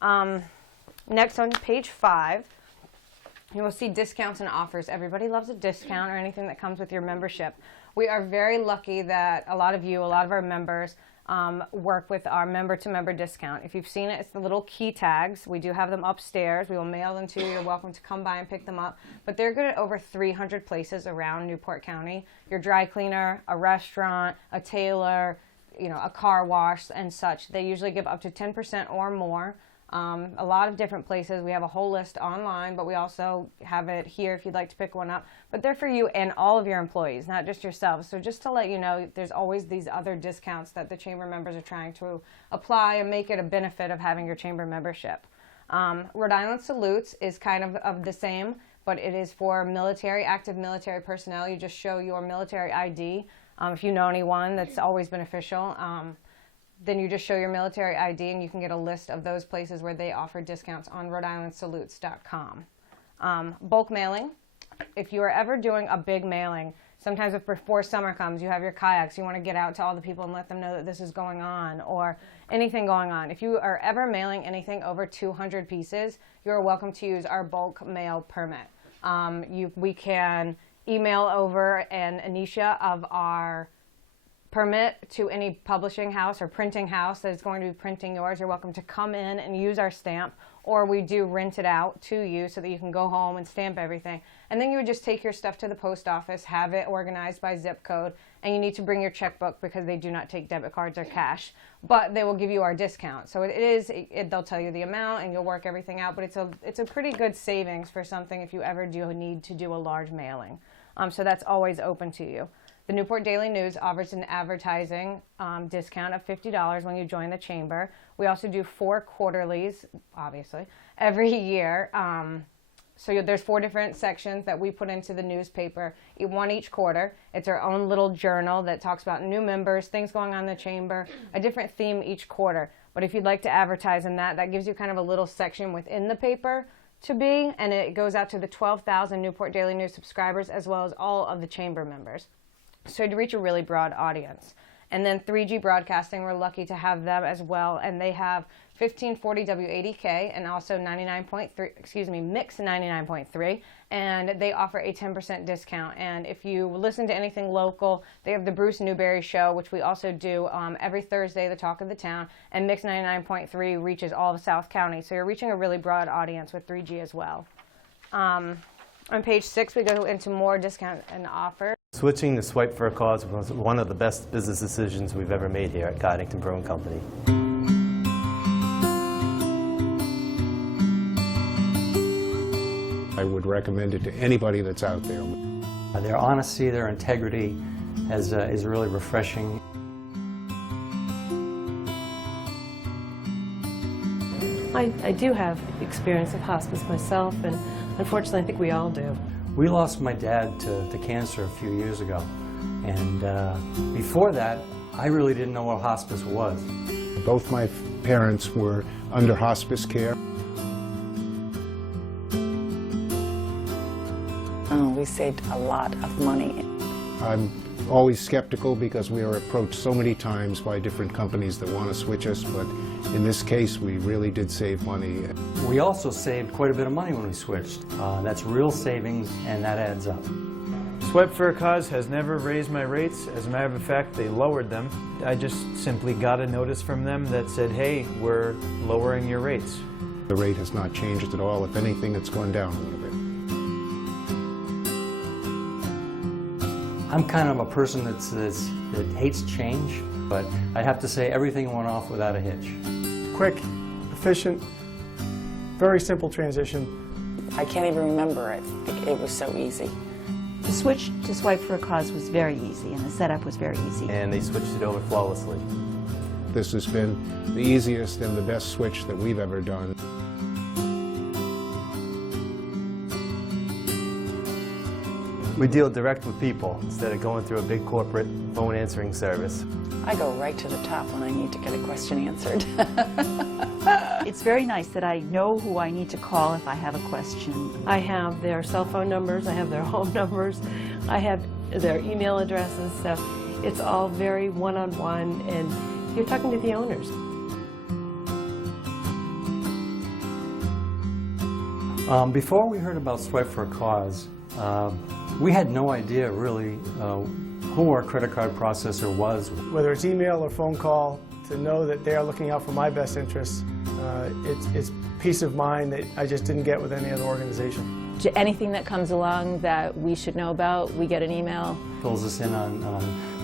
Next on page 5, you will see discounts and offers. Everybody loves a discount or anything that comes with your membership. We are very lucky that a lot of our members work with our member-to-member discount. If you've seen it, it's the little key tags. We do have them upstairs. We will mail them to you. You're welcome to come by and pick them up. But they're good at over 300 places around Newport County. Your dry cleaner, a restaurant, a tailor, a car wash and such. They usually give up to 10% or more. A lot of different places. We have a whole list online, but we also have it here if you'd like to pick one up. But they're for you and all of your employees, not just yourselves. So just to let you know, there's always these other discounts that the chamber members are trying to apply and make it a benefit of having your chamber membership. Rhode Island Salutes is kind of the same, but it is for active military personnel. You just show your military ID. If you know anyone, that's always beneficial. Then you just show your military ID and you can get a list of those places where they offer discounts on Rhode-IslandSalutes.com. Bulk mailing. If you are ever doing a big mailing, sometimes before summer comes, you have your kayaks, you want to get out to all the people and let them know that this is going on or anything going on. If you are ever mailing anything over 200 pieces, you are welcome to use our bulk mail permit. We can email over an initial of our permit to any publishing house or printing house that is going to be printing yours. You're welcome to come in and use our stamp, or we do rent it out to you so that you can go home and stamp everything. And then you would just take your stuff to the post office, have it organized by zip code, and you need to bring your checkbook because they do not take debit cards or cash, but they will give you our discount. So they'll tell you the amount and you'll work everything out, but it's a pretty good savings for something if you ever do need to do a large mailing. So that's always open to you. The Newport Daily News offers an advertising discount of $50 when you join the chamber. We also do 4 quarterlies, obviously, every year. So there's 4 different sections that we put into the newspaper, one each quarter. It's our own little journal that talks about new members, things going on in the chamber, a different theme each quarter. But if you'd like to advertise in that gives you kind of a little section within the paper to be, and it goes out to the 12,000 Newport Daily News subscribers as well as all of the chamber members. So to reach a really broad audience. And then 3G Broadcasting, we're lucky to have them as well, and they have 1540 W80K and also Mix 99.3, and they offer a 10% discount. And if you listen to anything local, they have the Bruce Newberry Show, which we also do every Thursday, the talk of the town, and Mix 99.3 reaches all of South County. So you're reaching a really broad audience with 3G as well. On page 6, we go into more discount and offers. Switching to Swipe for a Cause was one of the best business decisions we've ever made here at Coddington Brewing Company. I would recommend it to anybody that's out there. Their honesty, their integrity is really refreshing. I do have experience of hospice myself, and unfortunately I think we all do. We lost my dad to cancer a few years ago, and before that, I really didn't know what hospice was. Both my parents were under hospice care. Oh, we saved a lot of money. I'm always skeptical because we are approached so many times by different companies that want to switch us, but in this case, we really did save money. We also saved quite a bit of money when we switched. That's real savings, and that adds up. Swipe for a Cause has never raised my rates. As a matter of fact, they lowered them. I just simply got a notice from them that said, hey, we're lowering your rates. The rate has not changed at all. If anything, it's gone down a little bit. I'm kind of a person that hates change, but I have to say everything went off without a hitch. Quick, efficient, very simple transition. I can't even remember it. It was so easy. The switch to Swipe for a Cause was very easy, and the setup was very easy. And they switched it over flawlessly. This has been the easiest and the best switch that we've ever done. We deal direct with people instead of going through a big corporate phone answering service. I go right to the top when I need to get a question answered. It's very nice that I know who I need to call if I have a question. I have their cell phone numbers, I have their home numbers, I have their email addresses, so it's all very one-on-one, and you're talking to the owners. Before we heard about Swipe for a Cause, we had no idea really who our credit card processor was. Whether it's email or phone call, to know that they are looking out for my best interests, it's peace of mind that I just didn't get with any other organization. Anything that comes along that we should know about, we get an email. Fills us in on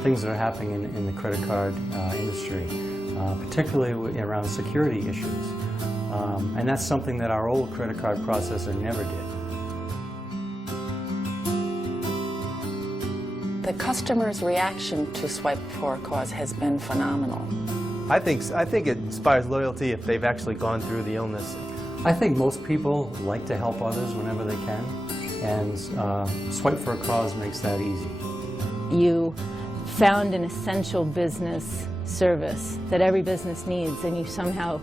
things that are happening in the credit card industry, particularly around security issues. And that's something that our old credit card processor never did. The customer's reaction to Swipe for a Cause has been phenomenal. I think it inspires loyalty if they've actually gone through the illness. I think most people like to help others whenever they can, and Swipe for a Cause makes that easy. You found an essential business service that every business needs, and you somehow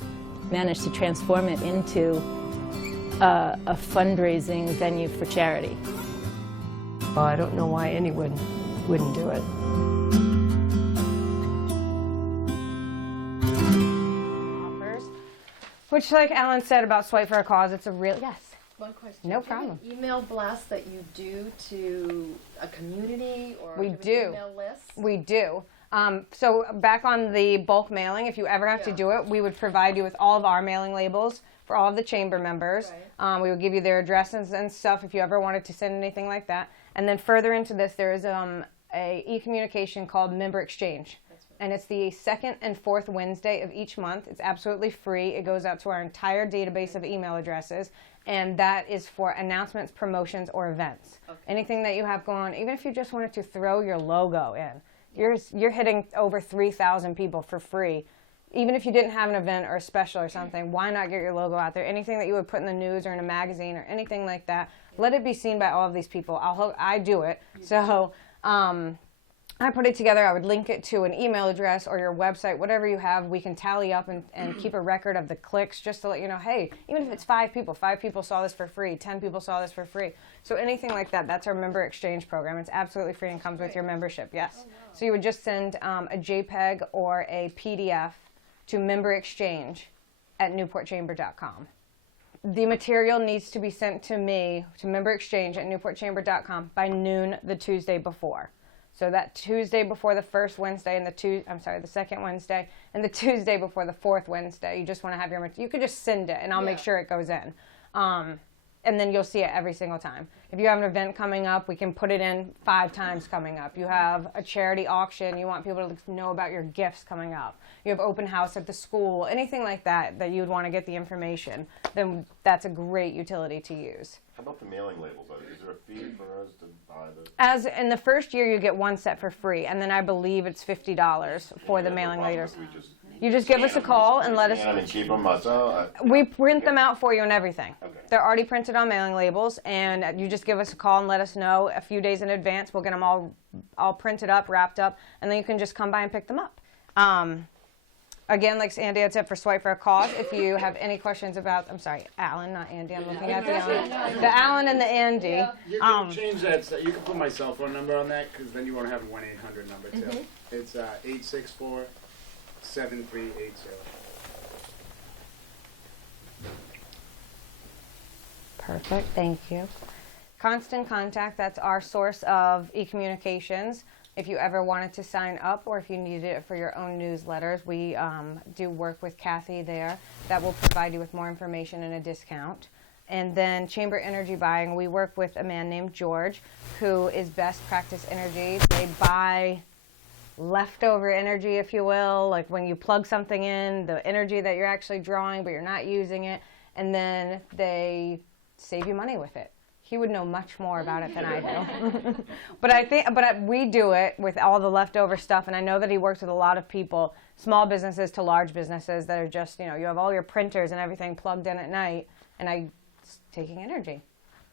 managed to transform it into a fundraising venue for charity. I don't know why anyone wouldn't do it. Which, like Alan said about Swipe for a Cause, it's a real, yes. One question. No Do you have problem. an email blast that you do to a community or We to an do. email list? We do. So back on the bulk mailing, if you ever have to do it, we would provide you with all of our mailing labels for all of the chamber members. We would give you their addresses and stuff if you ever wanted to send anything like that. And then further into this, there is a e-communication called Member Exchange. And it's the second and fourth Wednesday of each month. It's absolutely free. It goes out to our entire database of email addresses. And that is for announcements, promotions, or events. Okay. Anything that you have going on, even if you just wanted to throw your logo in. You're hitting over 3,000 people for free. Even if you didn't have an event or a special or something, why not get your logo out there? Anything that you would put in the news or in a magazine or anything like that, let it be seen by all of these people. I do it. So I put it together. I would link it to an email address or your website, whatever you have. We can tally up and keep a record of the clicks just to let you know, hey, even if it's 5 people saw this for free, 10 people saw this for free. So anything like that, that's our Member Exchange program. It's absolutely free and comes with your membership, yes. Oh, wow. So you would just send a JPEG or a PDF to Member Exchange at newportchamber.com. The material needs to be sent to me, to Member Exchange at newportchamber.com by noon the Tuesday before. So that Tuesday before the first Wednesday and the second Wednesday and the Tuesday before the fourth Wednesday, you just want to have your, you could just send it and I'll make sure it goes in. And then you'll see it every single time. If you have an event coming up, we can put it in 5 times coming up. You have a charity auction, you want people to know about your gifts coming up. You have open house at the school, anything like that that you'd want to get the information, then that's a great utility to use. How about the mailing labels? Is there a fee for us to buy the... As in the first year, you get 1 set for free, and then I believe it's $50 for the mailing labels. You just give us a call and let us... And keep them myself? We print them out for you and everything. Okay. They're already printed on mailing labels, and you just give us a call and let us know a few days in advance. We'll get them all printed up, wrapped up, and then you can just come by and pick them up. Again, like Andy had said, for Swipe for a Cause, if you have any questions about, I'm sorry, Alan, not Andy, I'm looking at the Alan. The Alan and the Andy. Yeah. You can change that, so you can put my cell phone number on that, because then you won't have a 1-800 number too. It's 864-7380. Perfect, thank you. Constant Contact, that's our source of e-communications. If you ever wanted to sign up or if you needed it for your own newsletters, we do work with Kathy there. That will provide you with more information and a discount. And then Chamber Energy Buying, we work with a man named George, who is Best Practice Energy. They buy leftover energy, if you will, like when you plug something in, the energy that you're actually drawing but you're not using it, and then they save you money with it. He would know much more about it than I do. But we do it with all the leftover stuff, and I know that he works with a lot of people, small businesses to large businesses that are just, you have all your printers and everything plugged in at night, and taking energy.